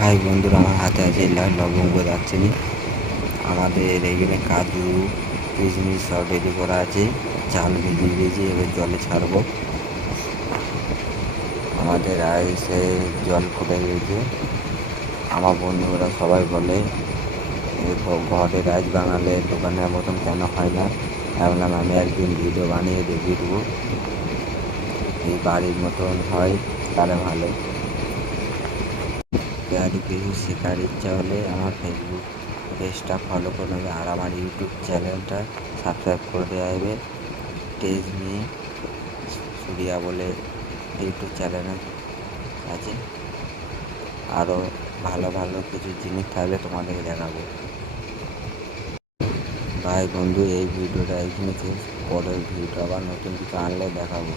High বন্ধুরা, আমার হাতে আছে লাল লবঙ্গ দারচিনি। আমাদের এখানে কাজু কিশমিশ সব রেডি করা আছে। চাল ভিজিয়ে দিয়েছি, এবার জলে ছাড়বো। আমাদের রাইসে জল ফুটে গিয়েছে। আমার বন্ধুরা সবাই বলে ঘরে রাইস বানালে দোকানের মতন কেন হয় না। ভাবলাম আমি একদিন ভিডিও বানিয়ে দেখিয়ে দেবো, এই বাড়ির মতন হয় তাহলে ভালো। আরও কিছু শেখার ইচ্ছা হলে আমার ফেসবুক পেজটা ফলো করে নেবে, আর আমার ইউটিউব চ্যানেলটা সাবস্ক্রাইব করে দেওয়া হবে। টেজ মি সুরিয়া বলে ইউটিউব চ্যানেল আছে। আরও ভালো ভালো কিছু জিনিস থাকলে তোমাদেরকে দেখাবো। বাই বন্ধু, এই ভিডিওটা এখানে শেষ। পরের ভিডিও আবার নতুন কিছু আনলে দেখাবো।